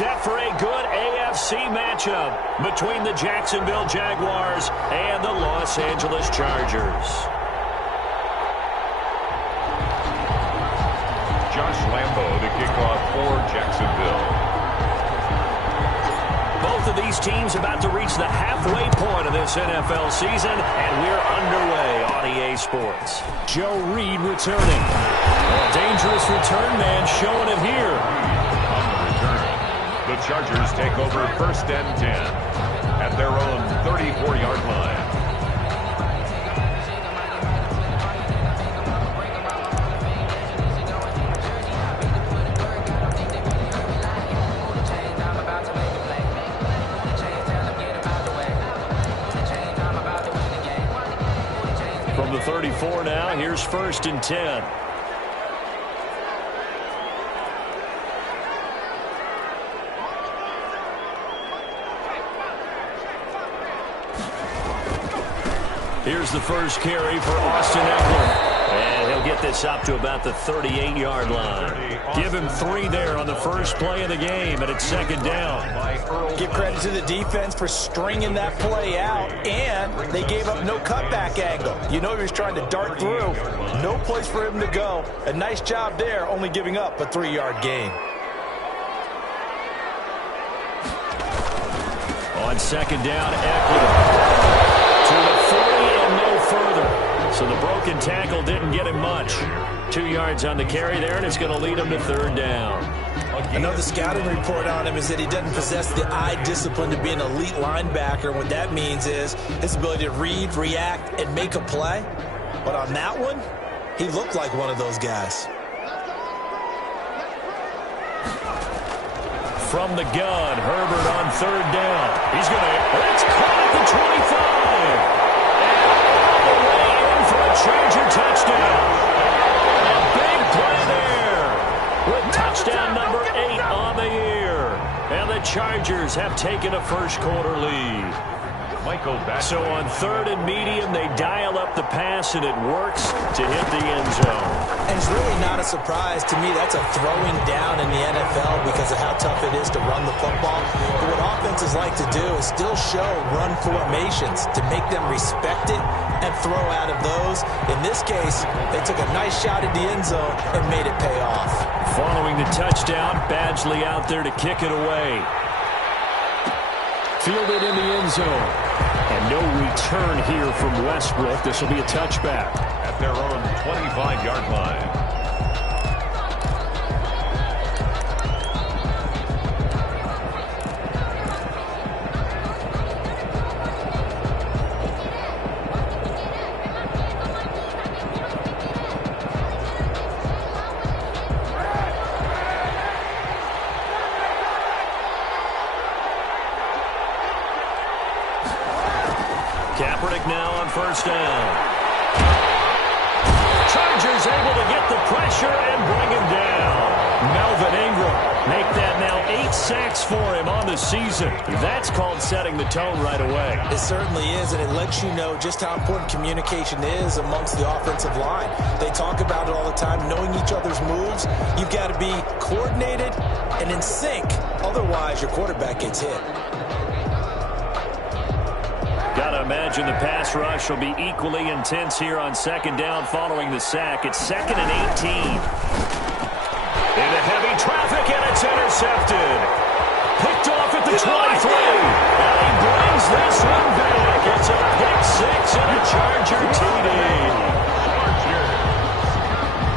set for a good AFC matchup between the Jacksonville Jaguars and the Los Angeles Chargers. Josh Lambo to kick off for Jacksonville. Both of these teams about to reach the halfway point of this NFL season, and we're underway on EA Sports. Joe Reed returning. A dangerous return man showing it here. On the return, the Chargers take over 1st and 10 at their own 34-yard line. From the 34 now, here's 1st and 10. Here's the first carry for Austin Eckler. And he'll get this up to about the 38-yard line. Give him 3 there on the first play of the game, and it's 2nd down. Give credit to the defense for stringing that play out, and they gave up no cutback angle. You know he was trying to dart through. No place for him to go. A nice job there, only giving up a 3-yard gain. On 2nd down, Eckler to the 40 and no further. So the broken tackle didn't get him much. 2 yards on the carry there, and it's going to lead him to 3rd down. Another scouting report on him is that he doesn't possess the eye discipline to be an elite linebacker. What that means is his ability to read, react, and make a play. But on that one, he looked like one of those guys. From the gun, Herbert on 3rd down. He's going to, it's caught at the 25. And all the way in for a Charger touchdown. A big play there with touchdown number 8 on the year. And the Chargers have taken a first-quarter lead. So on 3rd and medium, they dial up the pass, and it works to hit the end zone. And it's really not a surprise to me. That's a throwing down in the NFL because of how tough it is to run the football. But what offenses like to do is still show run formations to make them respect it and throw out of those. In this case, they took a nice shot at the end zone and made it pay off. Following the touchdown, Badgley out there to kick it away. Fielded in the end zone. And no return here from Westbrook. This will be a touchback. At their own 25-yard line. Kaepernick now on 1st down. Chargers able to get the pressure and bring him down. Melvin Ingram make that now 8 sacks for him on the season. That's called setting the tone right away. It certainly is, and it lets you know just how important communication is amongst the offensive line. They talk about it all the time, knowing each other's moves. You've got to be coordinated and in sync. Otherwise, your quarterback gets hit. Got to imagine the pass rush will be equally intense here on 2nd down following the sack. It's 2nd and 18. Into heavy traffic, and it's intercepted. Picked off at the 23. And he brings this one back. It's a pick 6 and a Charger TD.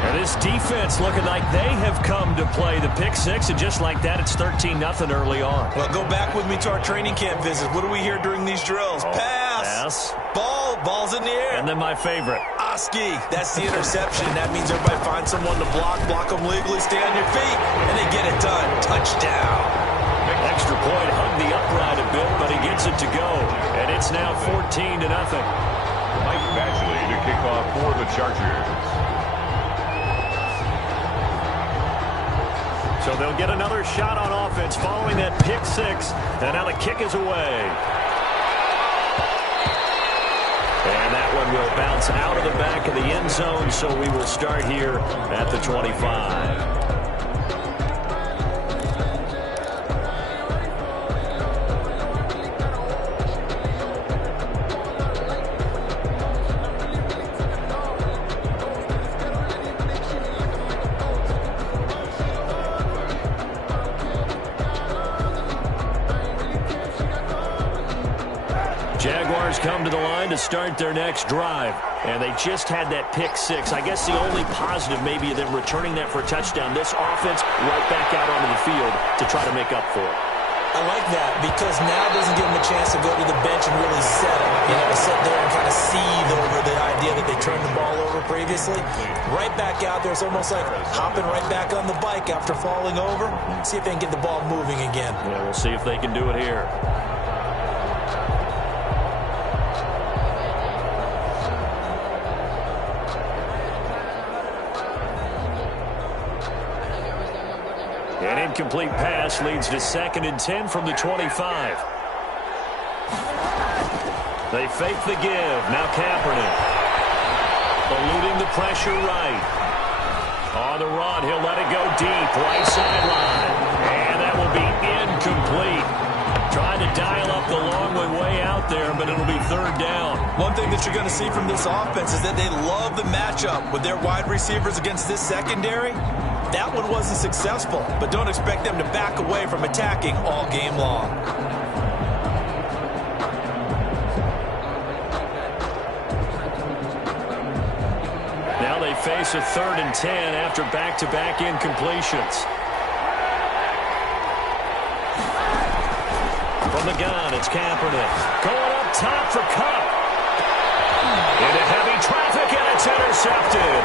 And this defense looking like they have come to play the pick 6, and just like that, it's 13-0 early on. Well, go back with me to our training camp visit. What do we hear during these drills? Pass. Ball's in the air. And then my favorite. Oski. That's the interception. That means everybody finds someone to block them legally, stay on your feet, and they get it done. Touchdown. Extra point, hung the upright a bit, but he gets it to go. And it's now 14-0. Mike Badgley to kick off for the Chargers. So they'll get another shot on offense following that pick 6. And now the kick is away. And that one will bounce out of the back of the end zone, so we will start here at the 25. Jaguars come to the line to start their next drive. And they just had that pick six. I guess the only positive maybe of them returning that for a touchdown. This offense right back out onto the field to try to make up for it. I like that because now it doesn't give them a chance to go to the bench and really settle. Sit there and kind of seethe over the idea that they turned the ball over previously. Right back out there. It's almost like hopping right back on the bike after falling over. See if they can get the ball moving again. Yeah, we'll see if they can do it here. An incomplete pass leads to 2nd and 10 from the 25. They fake the give. Now Kaepernick. Eluding the pressure right. On the run, he'll let it go deep. Right sideline. And that will be incomplete. Trying to dial up the long way out there, but it'll be 3rd down. One thing that you're going to see from this offense is that they love the matchup with their wide receivers against this secondary. That one wasn't successful, but don't expect them to back away from attacking all game long. Now they face a 3rd and 10 after back-to-back incompletions. From the gun, it's Kaepernick. Going up top for Cup. Into heavy traffic, and it's intercepted.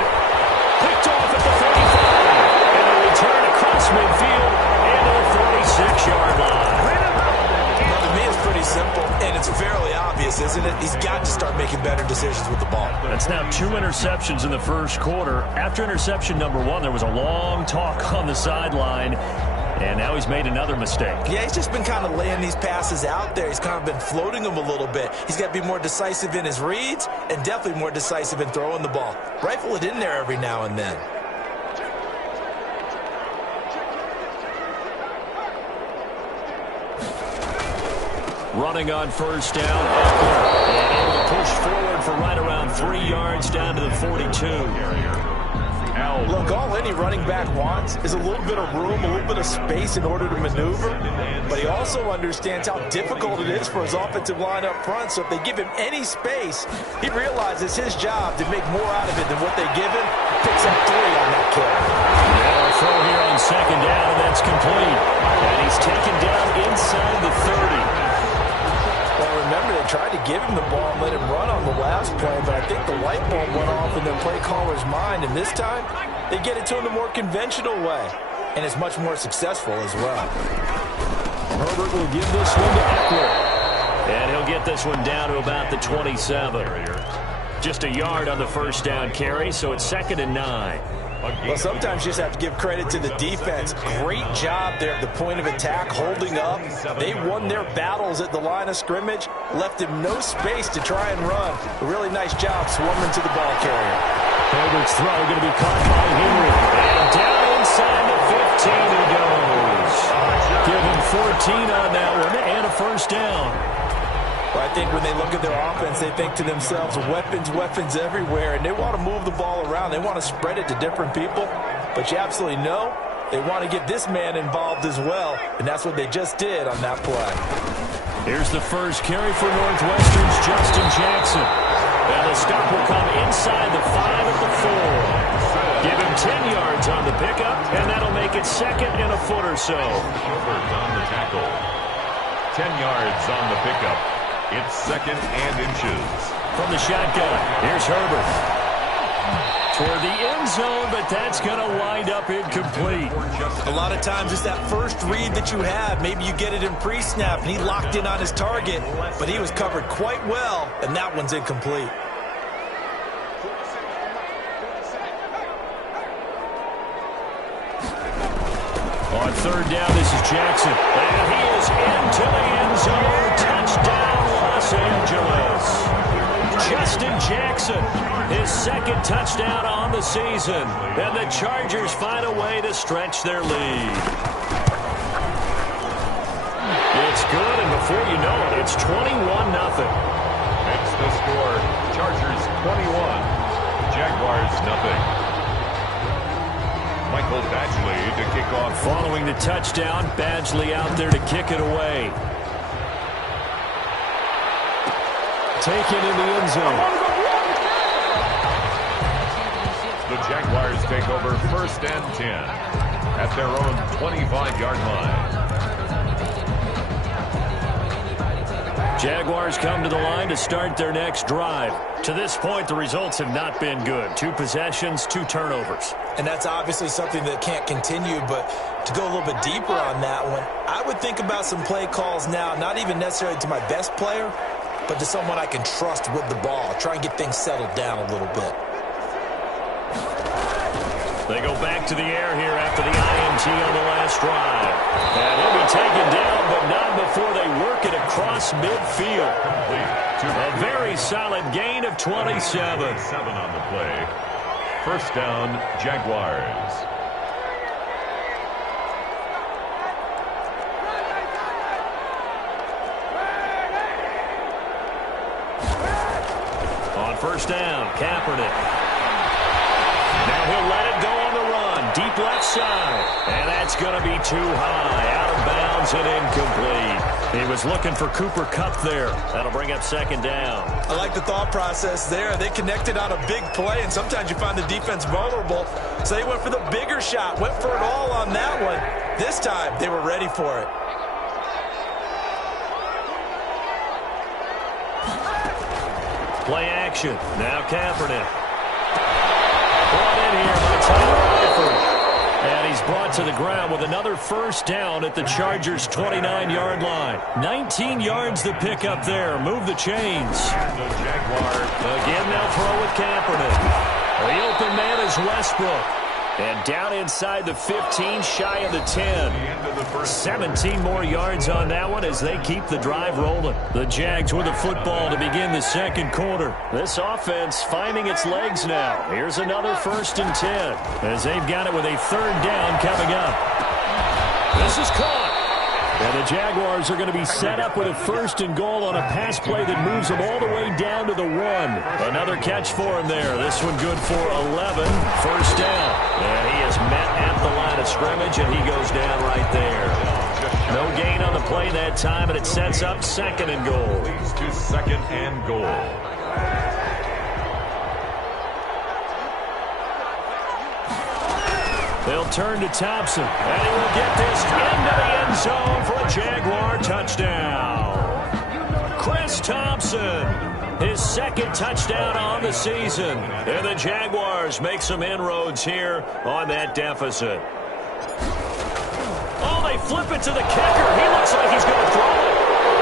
Picked off at the 45. And a return across midfield into the 46-yard line. Well, to me, it's pretty simple, and it's fairly obvious, isn't it? He's got to start making better decisions with the ball. That's now 2 interceptions in the first quarter. After interception number 1, there was a long talk on the sideline. And now he's made another mistake. Yeah, he's just been kind of laying these passes out there. He's kind of been floating them a little bit. He's got to be more decisive in his reads and definitely more decisive in throwing the ball. Rifle it in there every now and then. Running on 1st down. And able to push forward for right around 3 yards down to the 42. Look, all any running back wants is a little bit of room, a little bit of space in order to maneuver. But he also understands how difficult it is for his offensive line up front. So if they give him any space, he realizes his job to make more out of it than what they give him. Picks up 3 on that carry. Now a throw here on 2nd down, and that's complete. And he's taken down inside the 30. Well, remember, they tried to give him the ball and let him run on the last play, but I think the light bulb went off in their play caller's mind, and this time they get it to him the more conventional way, and it's much more successful as well. Herbert will give this one to Eckler, and he'll get this one down to about the 27. Just a yard on the 1st down carry, so it's 2nd and 9. Well, sometimes you just have to give credit to the defense. Great job there at the point of attack, holding up. They won their battles at the line of scrimmage, left him no space to try and run. A really nice job swarming to the ball carrier. Herbert's throw going to be caught by Henry. And down inside the 15 he goes. Give him 14 on that one and a 1st down. Well, I think when they look at their offense, they think to themselves, weapons, weapons everywhere, and they want to move the ball around. They want to spread it to different people, but you absolutely know they want to get this man involved as well, and that's what they just did on that play. Here's the first carry for Northwestern's Justin Jackson. And the stop will come inside the 5 at the 4. Give him 10 yards on the pickup, and that'll make it 2nd and a foot or so. Herbert on the tackle. 10 yards on the pickup. It's 2nd and inches. From the shotgun, here's Herbert. Toward the end zone, but that's going to wind up incomplete. A lot of times it's that first read that you have. Maybe you get it in pre-snap, and he locked in on his target, but he was covered quite well, and that one's incomplete. On 3rd down, this is Jackson. And he is into the end zone. Touchdown, Los Angeles. Justin Jackson, his 2nd touchdown on the season. And the Chargers find a way to stretch their lead. It's good, and before you know it, it's 21-0. Makes the score. Chargers 21. Jaguars nothing. Michael Badgley to kick off. Following the touchdown, Badgley out there to kick it away. taken in the end zone. The Jaguars take over 1st and 10 at their own 25-yard line. Jaguars come to the line to start their next drive. To this point, the results have not been good. 2 possessions, 2 turnovers. And that's obviously something that can't continue, but to go a little bit deeper on that one, I would think about some play calls now, not even necessarily to my best player, but to someone I can trust with the ball. Try and get things settled down a little bit. They go back to the air here after the INT on the last drive. And he'll be taken down, but not before they work it across midfield. A very solid gain of 27. 7 on the play. 1st down, Jaguars. On 1st down, Kaepernick. Now he'll let it go on the run. Deep left side. And that's going to be too high. Out of bounds and incomplete. He was looking for Cooper Kupp there. That'll bring up 2nd down. I like the thought process there. They connected on a big play, and sometimes you find the defense vulnerable. So they went for the bigger shot. Went for it all on that one. This time, they were ready for it. Play action. Now Kaepernick. Brought in here by Tyler Eifert. And he's brought to the ground with another 1st down at the Chargers' 29-yard line. 19 yards to pick up there. Move the chains. The Jaguars. Again, they'll throw with Kaepernick. The open man is Westbrook. And down inside the 15, shy of the 10. 17 more yards on that one as they keep the drive rolling. The Jags with the football to begin the 2nd quarter. This offense finding its legs now. Here's another 1st and 10 as they've got it with a 3rd down coming up. This is caught. And the Jaguars are going to be set up with a 1st and goal on a pass play that moves them all the way down to the 1. Another catch for him there. This one good for 11. 1st down. And he is met at the line of scrimmage, and he goes down right there. No gain on the play that time, and it sets up 2nd and goal. Leads to 2nd and goal. They'll turn to Thompson, and he will get this into the end zone for a Jaguar touchdown. Chris Thompson, his 2nd touchdown on the season. And the Jaguars make some inroads here on that deficit. Oh, they flip it to the kicker. He looks like he's going to throw it.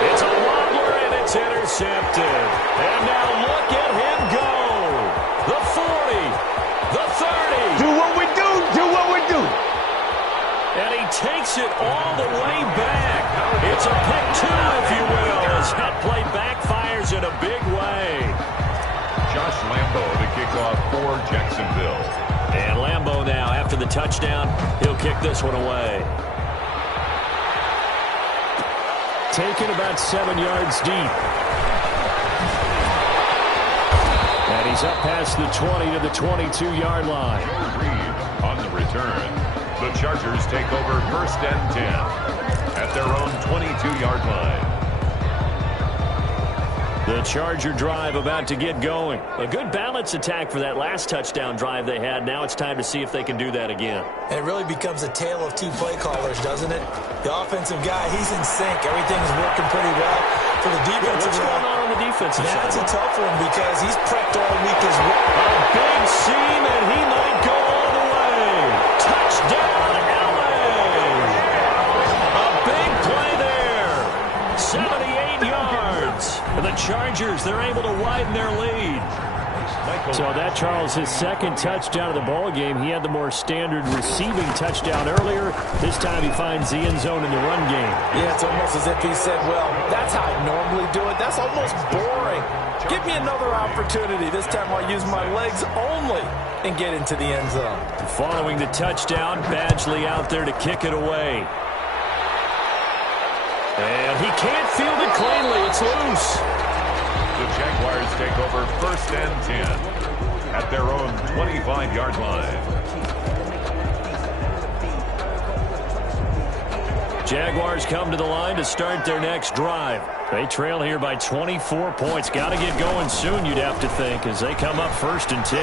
It's a wobbler, and it's intercepted. And now look at him go. The 40, the 30. Do what we do. Do what we do. And he takes it all the way back. It's a pick 2, if you will, as that play backfires in a big way. Josh Lambo to kick off for Jacksonville. And Lambo now, after the touchdown, he'll kick this one away. Taken about 7 yards deep. And he's up past the 20 to the 22-yard line. Joe Reed on the return. The Chargers take over 1st and 10 at their own 22-yard line. The Charger drive about to get going. A good balance attack for that last touchdown drive they had. Now it's time to see if they can do that again. And it really becomes a tale of 2 play callers, doesn't it? The offensive guy, he's in sync. Everything's working pretty well. For the defensive What's going on the defensive side? That's a tough one because he's prepped all week as well. A big seam, and he might go all the way. Touchdown, LA! A big play there. 78 yards. And the Chargers, they're able to widen their lead. So that, Charles, his 2nd touchdown of the ball game. He had the more standard receiving touchdown earlier. This time he finds the end zone in the run game. Yeah, it's almost as if he said, well, that's how I normally do it. That's almost boring. Give me another opportunity. This time I'll use my legs only and get into the end zone. Following the touchdown, Badgley out there to kick it away. And he can't field it cleanly. It's loose. The Jaguars take over 1st and 10 at their own 25-yard line. Jaguars come to the line to start their next drive. They trail here by 24 points. Got to get going soon, you'd have to think, as they come up 1st and 10.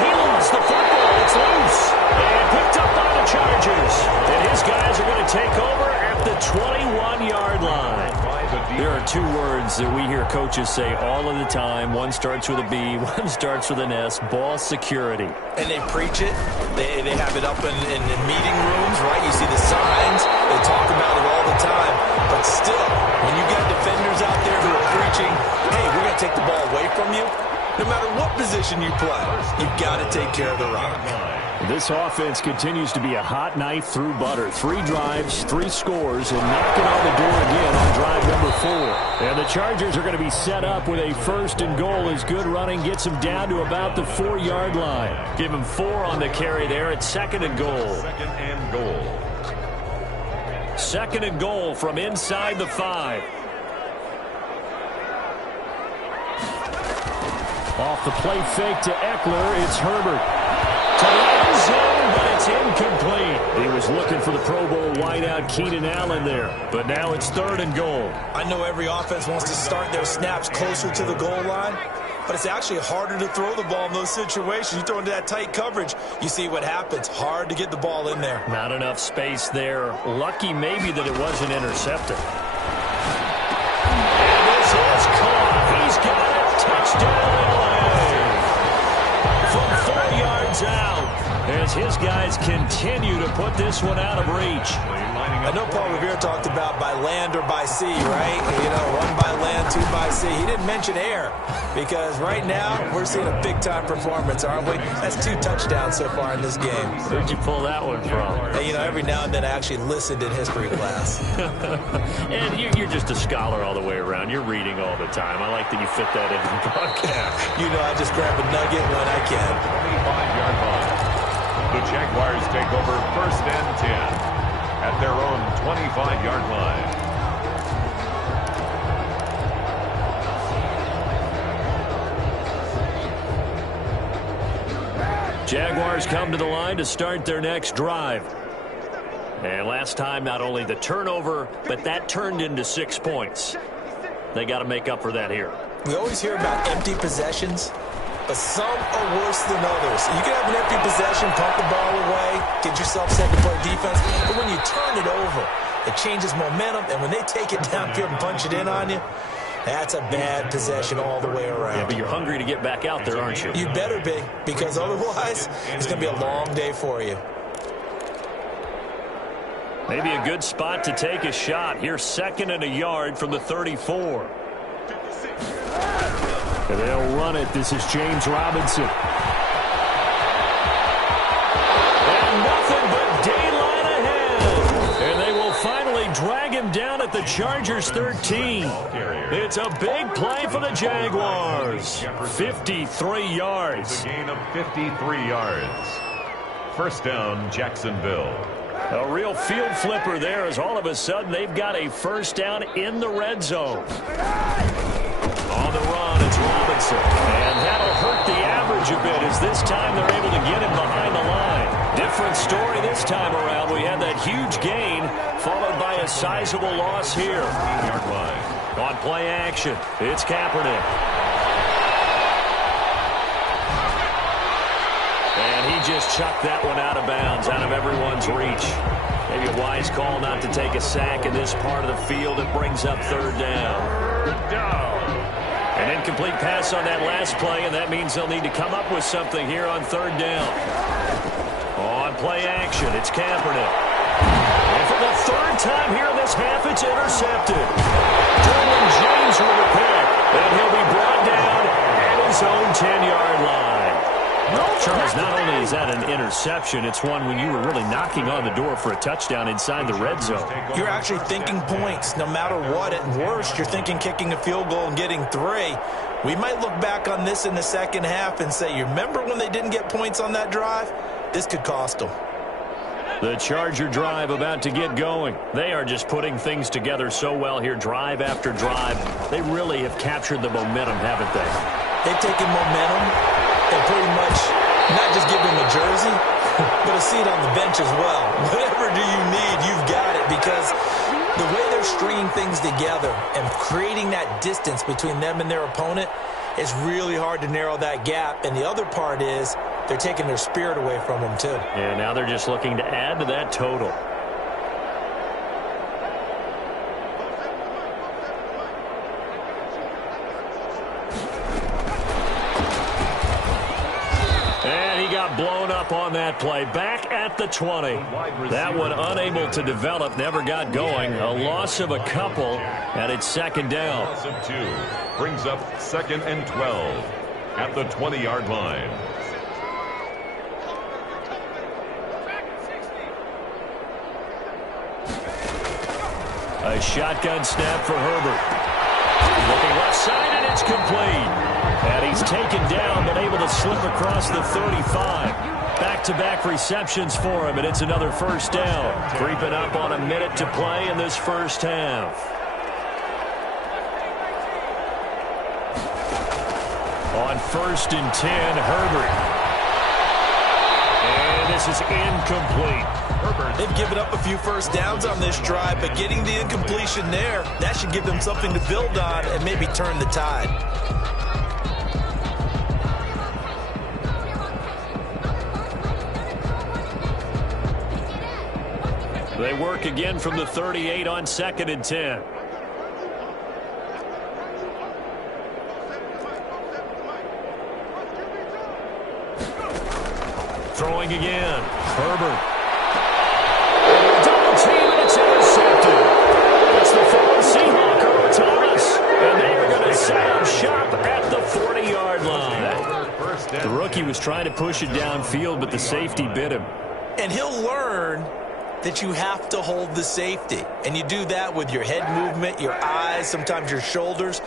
He lost the football. It's loose. And picked up by the Chargers. And his guys are going to take over at the 21-yard line. There are 2 words that we hear coaches say all of the time. One starts with a B, one starts with an S, ball security. And they preach it. They have it up in meeting rooms, right? You see the signs. They talk about it all the time. But still, when you got defenders out there who are preaching, hey, we're going to take the ball away from you, no matter what position you play, you've got to take care of the rock. This offense continues to be a hot knife through butter. 3 drives, 3 scores, and knocking on the door again on drive number 4. And the Chargers are going to be set up with a 1st and goal as good running gets them down to about the 4-yard line. Give him 4 on the carry there at 2nd and goal. 2nd and goal. 2nd and goal from inside the 5. Off the play fake to Eckler, it's Herbert. To the end zone, but it's incomplete. He was looking for the Pro Bowl wideout Keenan Allen there, but now it's 3rd and goal. I know every offense wants to start their snaps closer to the goal line, but it's actually harder to throw the ball in those situations. You throw into that tight coverage, you see what happens. Hard to get the ball in there. Not enough space there. Lucky maybe that it wasn't intercepted. And this is caught. He's got it. Touchdown, LA. From 4 yards out, as his guys continue to put this one out of reach. I know Paul Revere talked about by land or by sea, right? You know, 1 by land, 2 by sea. He didn't mention air because right now we're seeing a big-time performance, aren't we? That's 2 touchdowns so far in this game. Where'd you pull that one from? Hey, you know, every now and then I actually listened in history class. And you're just a scholar all the way around. You're reading all the time. I like that you fit that into the broadcast. You know, I just grab a nugget when I can. 25-yard line. The Jaguars take over 1st and 10 at their own 25-yard line. Jaguars come to the line to start their next drive. And last time, not only the turnover, but that turned into 6 points. They got to make up for that here. We always hear about empty possessions, but some are worse than others. You can have an empty possession, pump the ball away, get yourself set to play defense, but when you turn it over, it changes momentum, and when they take it downfield and punch it in on you, that's a bad possession all the way around. Yeah, but you're hungry to get back out there, aren't you? You better be, because otherwise, it's going to be a long day for you. Maybe a good spot to take a shot. Here's 2nd and a yard from the 34. And they'll run it. This is James Robinson. And nothing but daylight ahead. And they will finally drag him down at the Chargers 13. It's a big play for the Jaguars. 53 yards. A gain of 53 yards. 1st down, Jacksonville. A real field flipper there as all of a sudden they've got a 1st down in the red zone. On the run, it's Robinson. And that'll hurt the average a bit as this time they're able to get him behind the line. Different story this time around. We had that huge gain followed by a sizable loss here. 15-yard line. On play action, it's Kaepernick. And he just chucked that one out of bounds, out of everyone's reach. Maybe a wise call not to take a sack in this part of the field. It brings up 3rd down. An incomplete pass on that last play, and that means they'll need to come up with something here on 3rd down. On play action, it's Kaepernick. And for the 3rd time here in this half, it's intercepted. Derwin James with a pick, and he'll be brought down at his own 10-yard line. Charles, not only is that an interception, it's one when you were really knocking on the door for a touchdown inside the red zone. You're actually thinking points no matter what. At worst, you're thinking kicking a field goal and getting 3. We might look back on this in the second half and say, you remember when they didn't get points on that drive? This could cost them. The Charger drive about to get going. They are just putting things together so well here, drive after drive. They really have captured the momentum, haven't they? They've taken momentum and pretty much not just give them a jersey, But a seat on the bench as well. Whatever do you need, you've got it, because the way they're stringing things together and creating that distance between them and their opponent, it's really hard to narrow that gap. And the other part is they're taking their spirit away from them, too. And now they're just looking to add to that total. And he got blown up on that play. Back at the 20. That one unable to develop, never got going. A loss of a couple, and it's second down. Loss of 2 brings up 2nd and 12 at the 20-yard line. A shotgun snap for Herbert. Looking left side, and it's complete. And he's taken down, but able to slip across the 35. Back-to-back receptions for him, and it's another first down. Creeping up on a minute to play in this first half. On 1st and 10, Herbert. And this is incomplete. They've given up a few first downs on this drive, but getting the incompletion there, that should give them something to build on and maybe turn the tide. They work again from the 38 on 2nd and 10. Throwing again. Herbert. Double team, and it's intercepted. It's the fallen Seahawk, Earl Thomas. And they are going to set up shop at the 40-yard line. The rookie was trying to push it downfield, but the safety bit him. And he'll learn that you have to hold the safety. And you do that with your head movement, your eyes, sometimes your shoulders.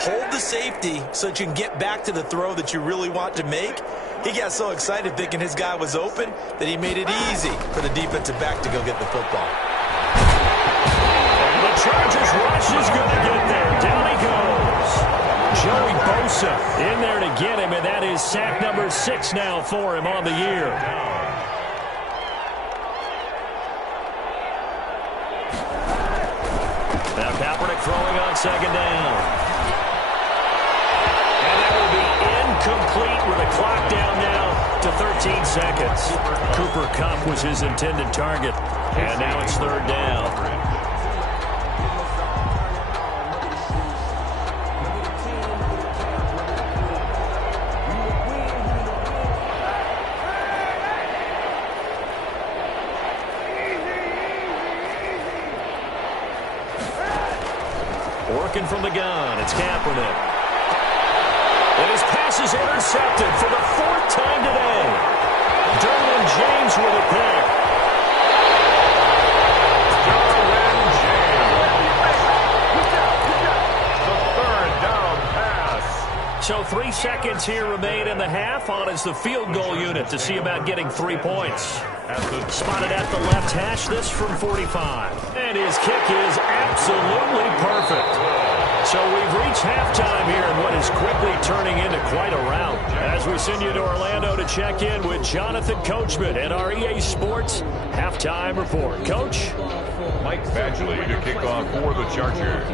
Hold the safety so that you can get back to the throw that you really want to make. He got so excited thinking his guy was open that he made it easy for the defensive back to go get the football. And the Chargers rush is going to get there. Down he goes. Joey Bosa in there to get him, and that is sack number 6 now for him on the year. Now Kaepernick throwing on 2nd down. And that will be incomplete with a clock down now to 13 seconds. Cooper Kupp was his intended target. And now it's 3rd down. Working from the gun, it's Kaepernick. And his pass is intercepted for the 4th time today. Derwin James with a pick. Derwin James. The 3rd down pass. So 3 seconds here remain in the half. On is the field goal unit to see about getting 3 points. Spotted at the left hash, this from 45. And his kick is absolutely perfect. So we've reached halftime here in what is quickly turning into quite a rout. As we send you to Orlando to check in with Jonathan Coachman at our EA Sports Halftime Report. Coach? Mike Badgley to kick off for the Chargers.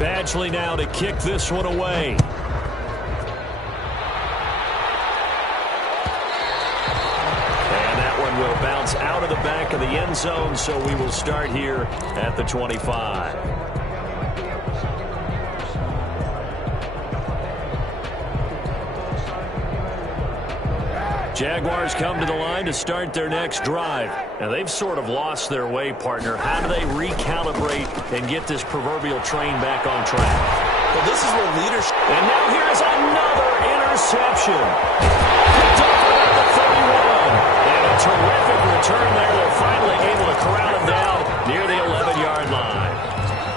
Badgley now to kick this one away. Will bounce out of the back of the end zone, so we will start here at the 25. Jaguars come to the line to start their next drive. Now, they've sort of lost their way, partner. How do they recalibrate and get this proverbial train back on track? Well, this is where leadership... And now here is another interception. Picked up at the 31. A terrific return there. They're finally able to corral him down near the 11-yard line.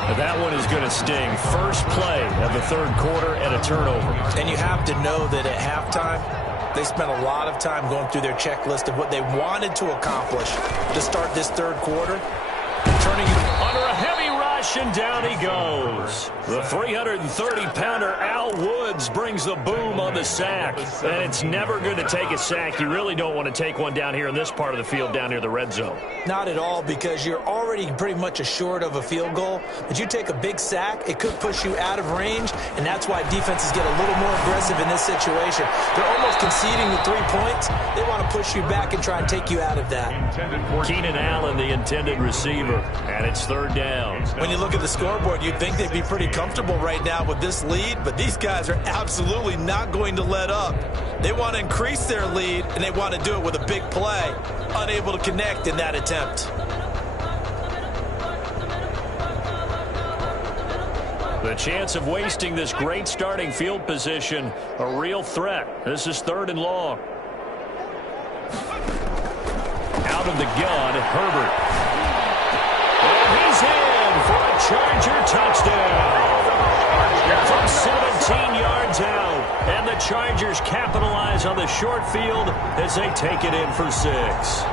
And that one is going to sting. First play of the 3rd quarter and a turnover. And you have to know that at halftime, they spent a lot of time going through their checklist of what they wanted to accomplish to start this 3rd quarter. Turning under a heavy ride rush, and down he goes. The 330-pounder Al Woods brings the boom on the sack. And it's never good to take a sack. You really don't want to take one down here in this part of the field, down near the red zone. Not at all, because you're already pretty much assured of a field goal. But you take a big sack, it could push you out of range, and that's why defenses get a little more aggressive in this situation. They're almost conceding the 3 points. They want to push you back and try and take you out of that. Keenan Allen, the intended receiver, and it's third down. When you look at the scoreboard, you'd think they'd be pretty comfortable right now with this lead, but these guys are absolutely not going to let up. They want to increase their lead, and they want to do it with a big play. Unable to connect in that attempt. The chance of wasting this great starting field position, a real threat. This is third and long. Out of the gun, Herbert. And he's in for a Charger touchdown. From 17 yards out. And the Chargers capitalize on the short field as they take it in for 6.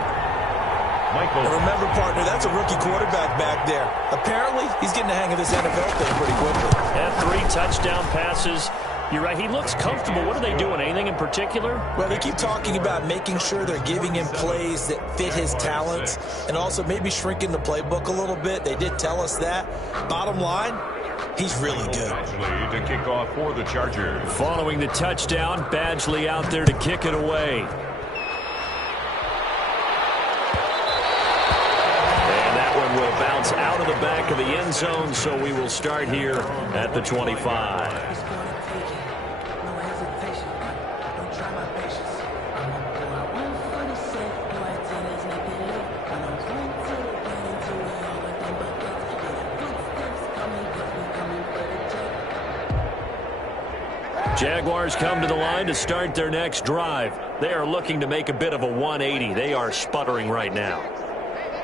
And remember, partner, that's a rookie quarterback back there. Apparently, he's getting the hang of this NFL thing pretty quickly. And 3 touchdown passes. You're right, he looks comfortable. What are they doing? Anything in particular? Well, they keep talking about making sure they're giving him plays that fit his talents and also maybe shrinking the playbook a little bit. They did tell us that. Bottom line, he's really good. Badgley to kick off for the Chargers. Following the touchdown, Badgley out there to kick it away. Will bounce out of the back of the end zone, so we will start here at the 25. Jaguars come to the line to start their next drive. They are looking to make a bit of a 180. They are sputtering right now.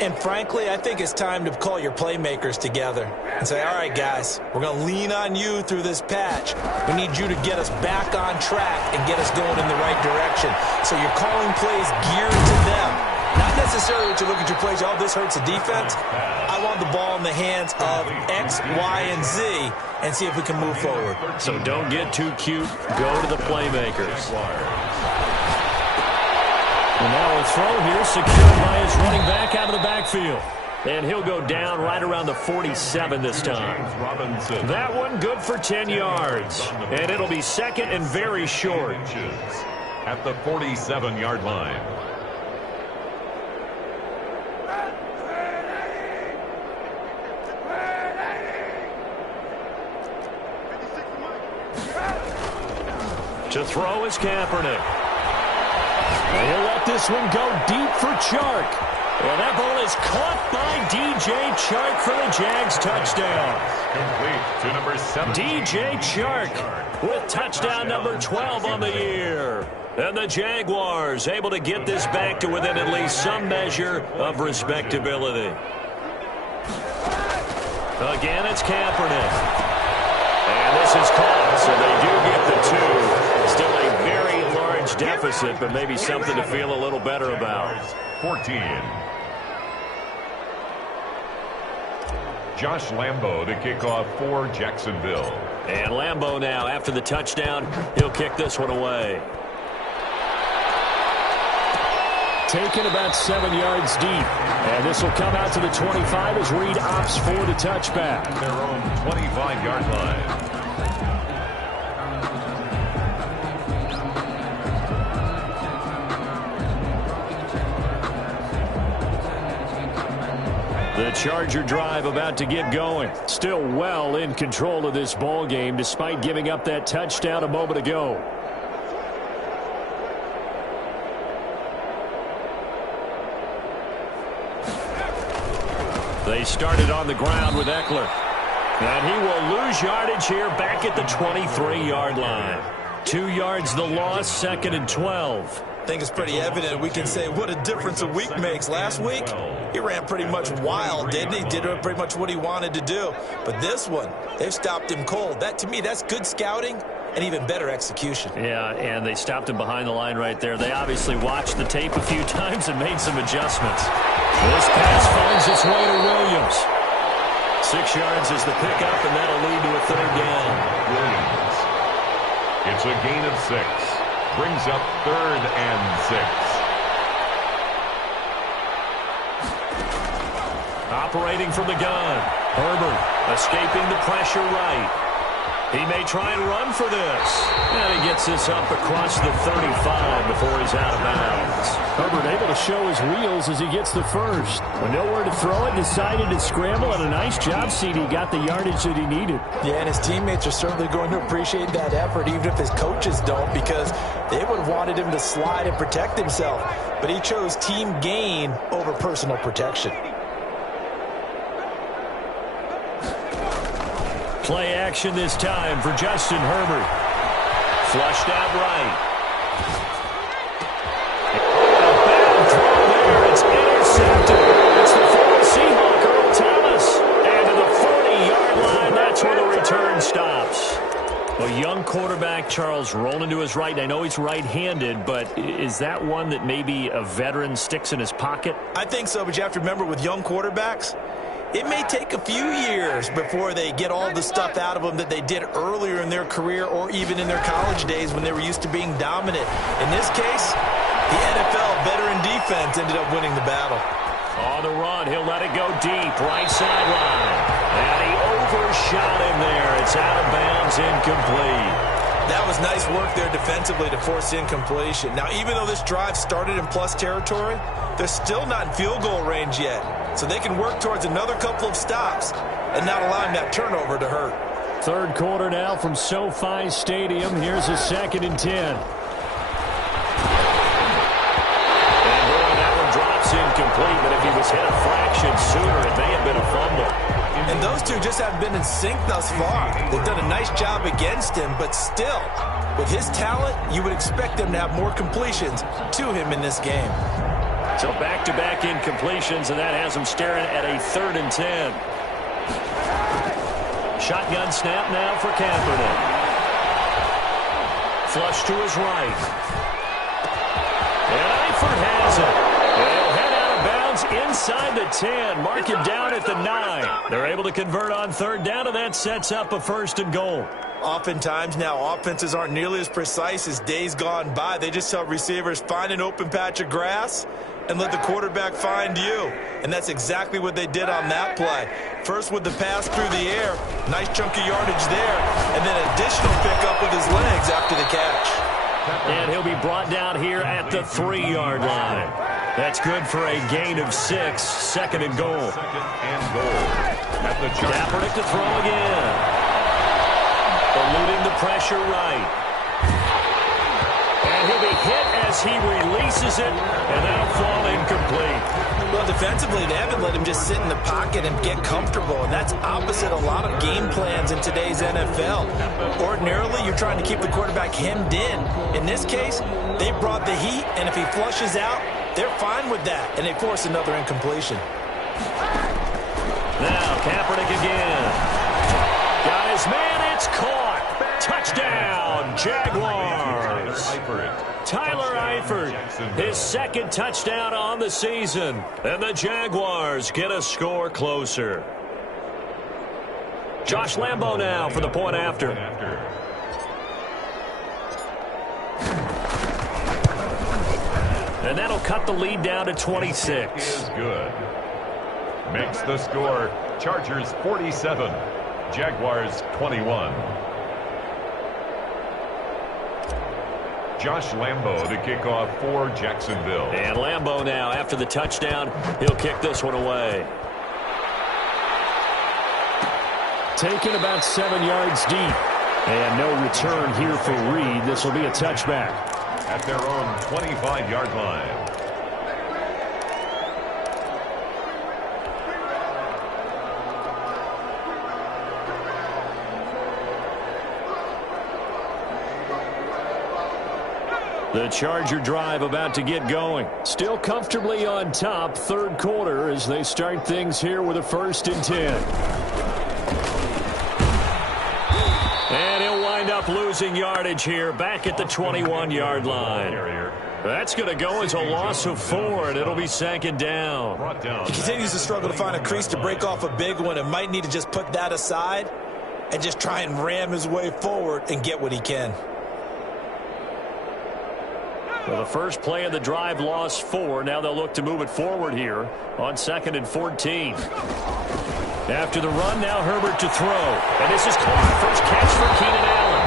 And frankly, I think it's time to call your playmakers together and say, all right, guys, we're going to lean on you through this patch. We need you to get us back on track and get us going in the right direction. So you're calling plays geared to them. Not necessarily that you look at your plays, oh, this hurts the defense. I want the ball in the hands of X, Y, and Z and see if we can move forward. So don't get too cute. Go to the playmakers. And now a throw here secured by his running back out of the backfield. And he'll go down right around the 47 this time. That one good for 10 yards. And it'll be second and very short. At the 47-yard line. To throw is Kaepernick. And he'll let this one go deep for Chark. And that ball is caught by DJ Chark for the Jags touchdown. Complete to number 7. DJ Chark with touchdown number 12 on the year. And the Jaguars able to get this back to within at least some measure of respectability. Again, it's Kaepernick. And this is caught, so they do get the 2. Still a very large deficit, but maybe something to feel a little better about. 14. Josh Lambo to kick off for Jacksonville. And Lambo now, after the touchdown, he'll kick this one away. Taken about 7 yards deep. And this will come out to the 25 as Reed opts for the touchback. Their own 25-yard line. The Charger drive about to get going. Still well in control of this ball game despite giving up that touchdown a moment ago. They started on the ground with Eckler. And he will lose yardage here back at the 23-yard line. 2 yards the loss, second and 12. I think it's pretty evident. We can say what a difference a week makes. Last week, he ran pretty much wild, didn't he? Did pretty much what he wanted to do. But this one, they've stopped him cold. That, to me, that's good scouting and even better execution. Yeah, and they stopped him behind the line right there. They obviously watched the tape a few times and made some adjustments. This pass finds its way to Williams. 6 yards is the pickup, and that'll lead to a 3rd down. Williams. It's a gain of 6. Brings up 3rd and 6. Operating from the gun. Herbert escaping the pressure right. He may try and run for this. And he gets this up across the 35 before he's out of bounds. Herbert able to show his wheels as he gets the first. When nowhere to throw it, decided to scramble, and a nice job, CD. Got the yardage that he needed. Yeah, and his teammates are certainly going to appreciate that effort, even if his coaches don't, because they would have wanted him to slide and protect himself. But he chose team gain over personal protection. Play action this time for Justin Herbert. Flushed out right. A bad throw there. It's intercepted. It's the former Seahawk, Earl Thomas. And to the 40-yard line, that's where the return stops. A young quarterback, Charles, rolling to his right. I know he's right-handed, but is that one that maybe a veteran sticks in his pocket? I think so, but you have to remember with young quarterbacks, it may take a few years before they get all the stuff out of them that they did earlier in their career or even in their college days when they were used to being dominant. In this case, the NFL veteran defense ended up winning the battle. On the run, he'll let it go deep, right sideline. And he overshot him there. It's out of bounds, incomplete. That was nice work there defensively to force incompletion. Now, even though this drive started in plus territory, they're still not in field goal range yet. So they can work towards another couple of stops and not allowing that turnover to hurt. 3rd quarter now from SoFi Stadium. Here's a 2nd and 10. And boy, that one drops incomplete, but if he was hit a fraction sooner, it may have been a fumble. And those two just haven't been in sync thus far. They've done a nice job against him, but still, with his talent, you would expect them to have more completions to him in this game. So back-to-back incompletions, and that has him staring at a 3rd and 10. Shotgun snap now for Kaepernick. Flush to his right. And Eifert has it. They'll head out of bounds inside the 10. Mark him down at the 9. They're able to convert on 3rd down, and that sets up a 1st and goal. Oftentimes now, offenses aren't nearly as precise as days gone by. They just tell receivers, find an open patch of grass and let the quarterback find you. And that's exactly what they did on that play. First with the pass through the air, nice chunk of yardage there, and then additional pickup with his legs after the catch. And he'll be brought down here at the 3-yard line. That's good for a gain of 6, 2nd and goal. 2nd and goal. At the Kaepernick to throw again. Eluding the pressure right. And he'll be hit as he releases it, and that'll fall incomplete. Well, defensively, they haven't let him just sit in the pocket and get comfortable, and that's opposite a lot of game plans in today's NFL. Ordinarily, you're trying to keep the quarterback hemmed in. In this case, they brought the heat, and if he flushes out, they're fine with that, and they force another incompletion. Now, Kaepernick again. Got his man, it's caught. Touchdown, Jaguars. Tyler Eifert, his 2nd touchdown on the season. And the Jaguars get a score closer. Josh Lambo now for the point after. And that'll cut the lead down to 26. Is good. Makes the score Chargers 47, Jaguars 21. Josh Lambo to kick off for Jacksonville. And Lambo now, after the touchdown, he'll kick this one away. Taken about 7 yards deep. And no return here for Reed. This will be a touchback. At their own 25-yard line. The Charger drive about to get going. Still comfortably on top, 3rd quarter as they start things here with a 1st and 10. And he'll wind up losing yardage here back at the 21-yard line. That's going to go as a loss of 4, and it'll be second down. He continues to struggle to find a crease to break off a big one and might need to just put that aside and just try and ram his way forward and get what he can. Well, the first play of the drive lost 4. Now they'll look to move it forward here on 2nd and 14. After the run, now Herbert to throw. And this is caught. First catch for Keenan Allen.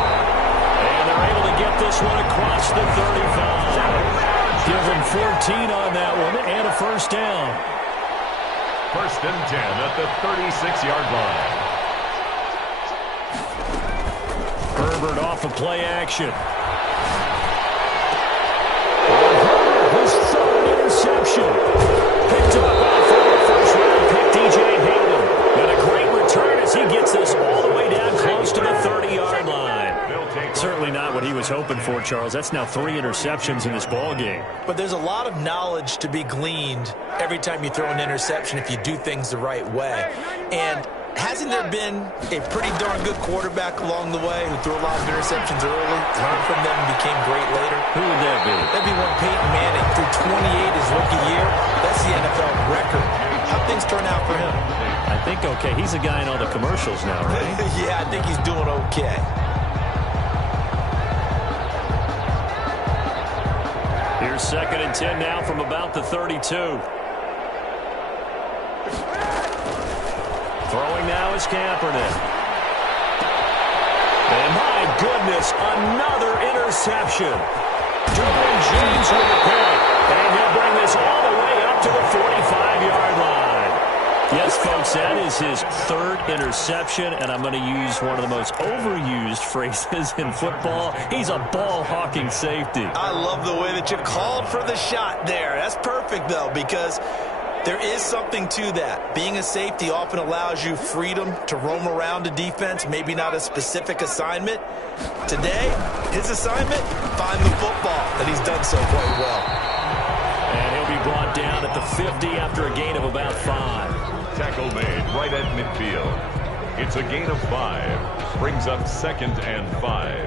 And they're able to get this one across the 35. Give him 14 on that one and a first down. 1st and 10 at the 36-yard line. Herbert off of play action. His 3rd interception. Picked up off of the first-round pick, DJ Hayden. And a great return as he gets this all the way down close to the 30-yard line. Certainly not what he was hoping for, Charles. That's now 3 interceptions in this ball game. But there's a lot of knowledge to be gleaned every time you throw an interception if you do things the right way. And hasn't there been a pretty darn good quarterback along the way who threw a lot of interceptions early, learned from them, and became great later? Who would that be? That'd be one Peyton Manning threw 28 his rookie year. That's the NFL record. How things turn out for him? I think okay. He's a guy in all the commercials now, right? Yeah, I think he's doing okay. Here's 2nd and 10 now from about the 32. Throwing now is Kaepernick. And my goodness, another interception. Derwin James with the pick. And he'll bring this all the way up to the 45-yard line. Yes, folks, that is his 3rd interception, and I'm going to use one of the most overused phrases in football. He's a ball-hawking safety. I love the way that you called for the shot there. That's perfect, though, because there is something to that. Being a safety often allows you freedom to roam around a defense, maybe not a specific assignment. Today, his assignment, find the football, and he's done so quite well. And he'll be brought down at the 50 after a gain of about 5. Tackle made right at midfield. It's a gain of 5. Brings up 2nd and 5.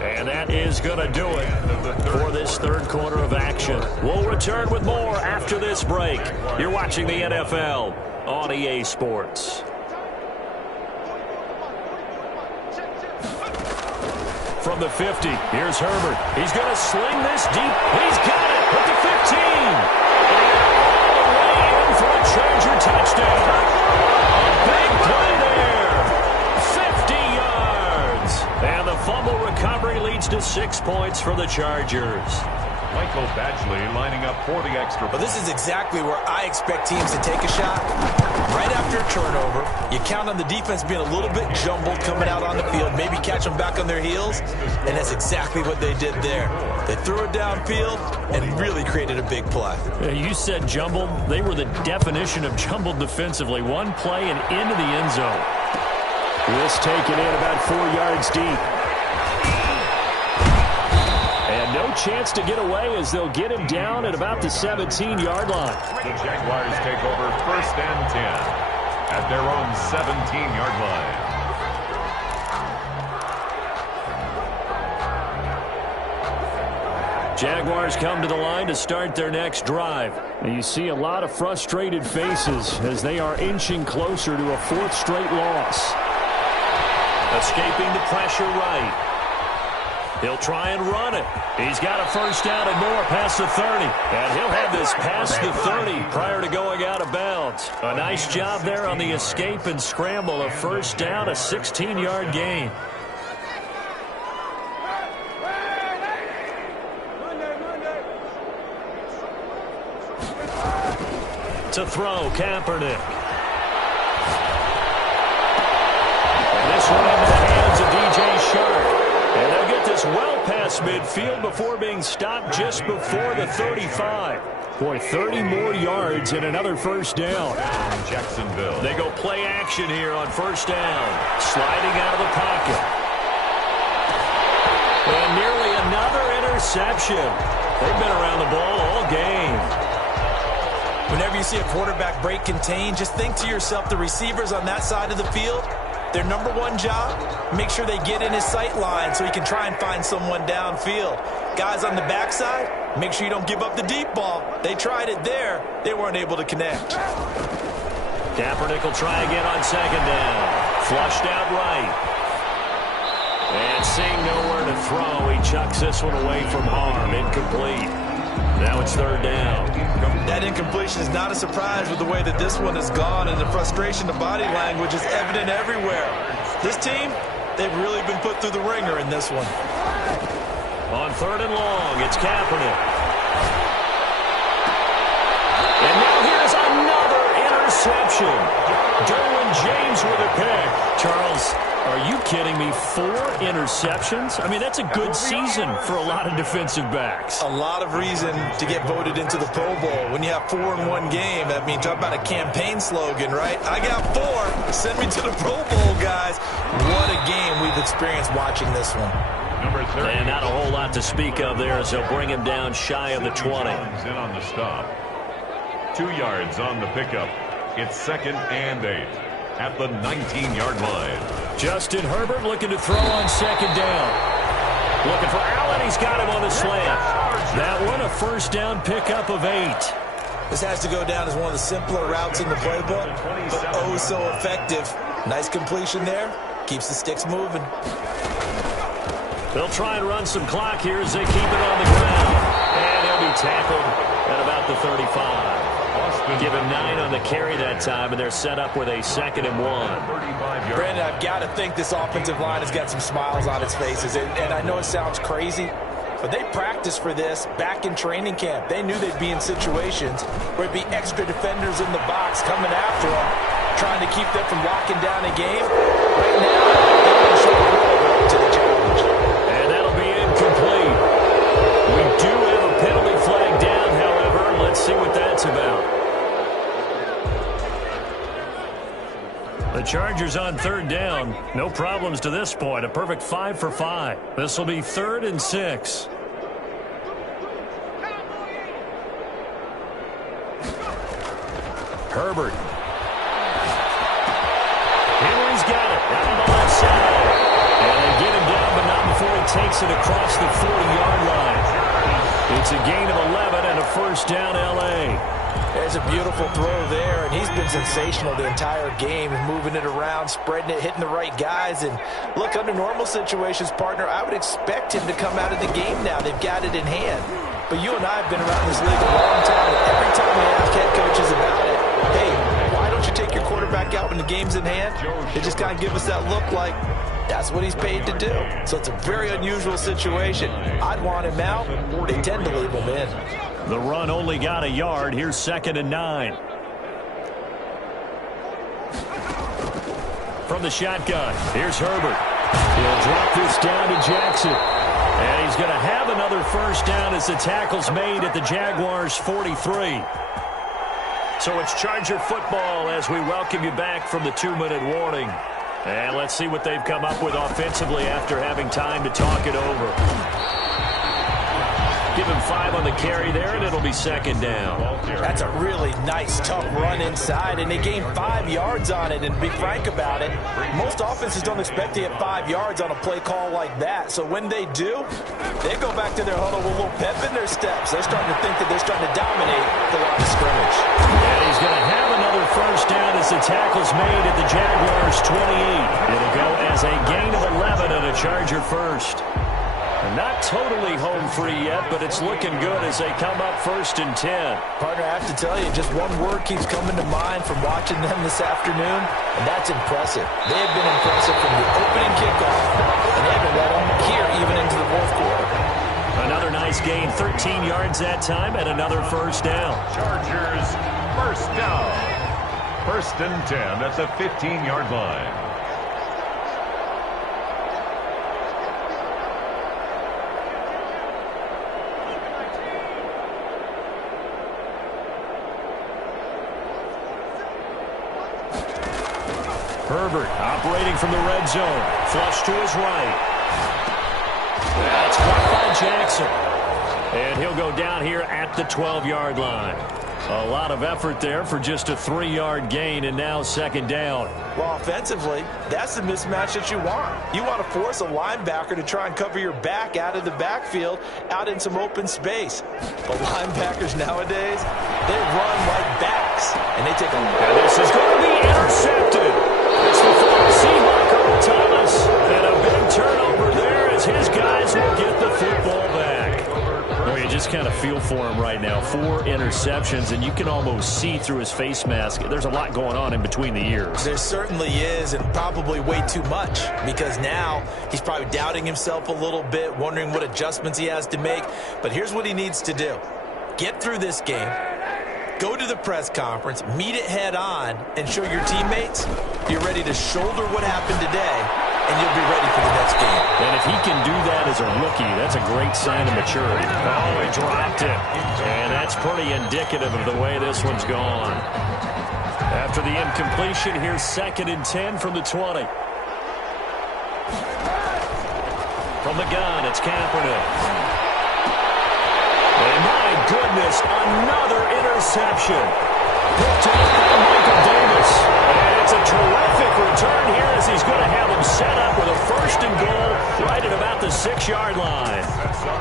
And that is going to do it for this 3rd quarter of action. We'll return with more after this break. You're watching the NFL on EA Sports. From the 50, here's Herbert. He's going to sling this deep. He's got it at the 15. And all the way in for a Charger touchdown. A big play there. 50 yards. And the fumble recovery leads to 6 points for the Chargers. Michael Badgley lining up for the extra point. Well, this is exactly where I expect teams to take a shot. Right after a turnover, you count on the defense being a little bit jumbled coming out on the field, maybe catch them back on their heels, and that's exactly what they did there. They threw it downfield and really created a big play. You said jumbled. They were the definition of jumbled defensively. One play and into the end zone. This taken in about 4 yards deep. And no chance to get away as they'll get him down at about the 17-yard line. The Jaguars take over 1st and 10 at their own 17-yard line. Jaguars come to the line to start their next drive. And you see a lot of frustrated faces as they are inching closer to a 4th straight loss. Escaping the pressure right. He'll try and run it. He's got a first down and more past the 30. And he'll have this past the 30 prior to going out of bounds. A nice job there on the escape and scramble. A first down, a 16-yard gain. To throw, Kaepernick. And this one into the hands of DJ Shark. And they'll get this well past midfield before being stopped just before the 35. Boy, 30 more yards and another first down. Jacksonville. They go play action here on first down. Sliding out of the pocket. And nearly another interception. They've been around the ball all game. Whenever you see a quarterback break contain, just think to yourself, the receivers on that side of the field, their number one job, make sure they get in his sight line so he can try and find someone downfield. Guys on the backside, make sure you don't give up the deep ball. They tried it there. They weren't able to connect. Kaepernick will try again on second down. Flushed out right. And seeing nowhere to throw, he chucks this one away from harm. Incomplete. Now it's third down. That incompletion is not a surprise with the way that this one has gone, and the frustration, the body language is evident everywhere. This team, they've really been put through the ringer in this one. On third and long, it's Kaepernick. And now here's another interception. Derwin James with a pick. Charles, are you kidding me? 4 interceptions? I mean, that's a good season for a lot of defensive backs. A lot of reason to get voted into the Pro Bowl. When you have 4 in one game, I mean, talk about a campaign slogan, right? I got 4. Send me to the Pro Bowl, guys. What a game we've experienced watching this one. Number 30. And not a whole lot to speak of there as they'll bring him down shy of the 20. In on the stop. 2 yards on the pickup. It's 2nd and 8 at the 19-yard line. Justin Herbert looking to throw on second down. Looking for Allen. He's got him on the slant. That one, a first down pickup of 8. This has to go down as one of the simpler routes in the playbook, but oh so effective. Nice completion there. Keeps the sticks moving. They'll try and run some clock here as they keep it on the ground. And he'll be tackled at about the 35. Give him 9 on the carry that time, and they're set up with a 2nd and 1. Brandon, I've got to think this offensive line has got some smiles on its faces. And I know it sounds crazy, but they practiced for this back in training camp. They knew they'd be in situations where it'd be extra defenders in the box coming after them, trying to keep them from locking down a game. Right now, they want to show the world up to the challenge. And that'll be incomplete. We do have a penalty flag down, however. Let's see what that's about. The Chargers on third down. No problems to this point. A perfect 5 for 5. This will be 3rd and 6. Herbert. Henry's got it. Out on the left side. And they get him down, but not before he takes it across the 40-yard line. It's a gain of 11 and a first down, L.A. There's a beautiful throw there, and he's been sensational the entire game, moving it around, spreading it, hitting the right guys. And look, under normal situations, partner, I would expect him to come out of the game now. They've got it in hand. But you and I have been around this league a long time, and every time we ask head coaches about it, hey, why don't you take your quarterback out when the game's in hand? They just kind of give us that look like that's what he's paid to do. So it's a very unusual situation. I'd want him out. They tend to leave him in. The run only got a yard. Here's 2nd and 9. From the shotgun, here's Herbert. He'll drop this down to Jackson. And he's going to have another first down as the tackle's made at the Jaguars' 43. So it's Charger football as we welcome you back from the 2-minute warning. And let's see what they've come up with offensively after having time to talk it over. Give him 5 on the carry there, and it'll be 2nd down. That's a really nice, tough run inside, and they gained 5 yards on it. And to be frank about it, most offenses don't expect to get 5 yards on a play call like that. So when they do, they go back to their huddle with a little pep in their steps. They're starting to think that they're starting to dominate the line of scrimmage. And he's going to have another first down as the tackle's made at the Jaguars' 28. It'll go as a gain of 11 and a Charger first. Not totally home free yet, but it's looking good as they come up 1st and 10. Partner, I have to tell you, just one word keeps coming to mind from watching them this afternoon, and that's impressive. They have been impressive from the opening kickoff, and they haven't let them here even into the 4th quarter. Another nice gain, 13 yards that time, and another first down. Chargers, first down. 1st and 10 at the 15-yard line. Herbert operating from the red zone. Flush to his right. That's caught by Jackson. And he'll go down here at the 12-yard line. A lot of effort there for just a 3-yard gain, and now second down. Well, offensively, that's the mismatch that you want. You want to force a linebacker to try and cover your back out of the backfield, out in some open space. But linebackers nowadays, they run like backs, and they take a lot. And this is going to be intercepted. It's the former Seahawk, Earl Thomas, and a big turnover there as his guys will get the football back. Well, you just kind of feel for him right now. 4 interceptions, and you can almost see through his face mask. There's a lot going on in between the ears. There certainly is, and probably way too much, because now he's probably doubting himself a little bit, wondering what adjustments he has to make. But here's what he needs to do. Get through this game, go to the press conference, meet it head on, and show your teammates you're ready to shoulder what happened today, and you'll be ready for the next game. And if he can do that as a rookie, that's a great sign of maturity. Oh, he dropped it. And that's pretty indicative of the way this one's gone. After the incompletion, here's 2nd and 10 from the 20. From the gun, it's Kaepernick. And my goodness, another interception. Picked up by Michael Davis. And it's a terrific return here as he's going to have him set up with a 1st and goal right at about the 6-yard line.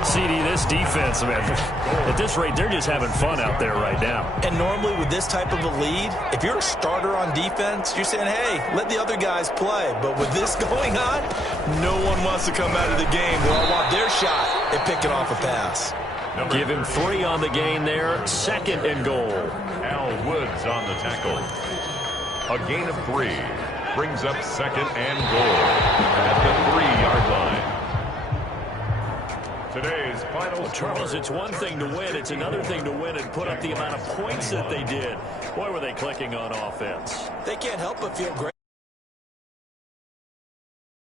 CD, this defense, man, at this rate, they're just having fun out there right now. And normally with this type of a lead, if you're a starter on defense, you're saying, hey, let the other guys play. But with this going on, no one wants to come out of the game. They all want their shot at picking off a pass. Give him 3 on the gain there. 2nd and goal. Al Woods on the tackle. A gain of 3 brings up 2nd and goal at the 3-yard line. Today's final Charles, it's one thing to win. It's another thing to win and put up the amount of points that they did. Boy, were they clicking on offense. They can't help but feel great.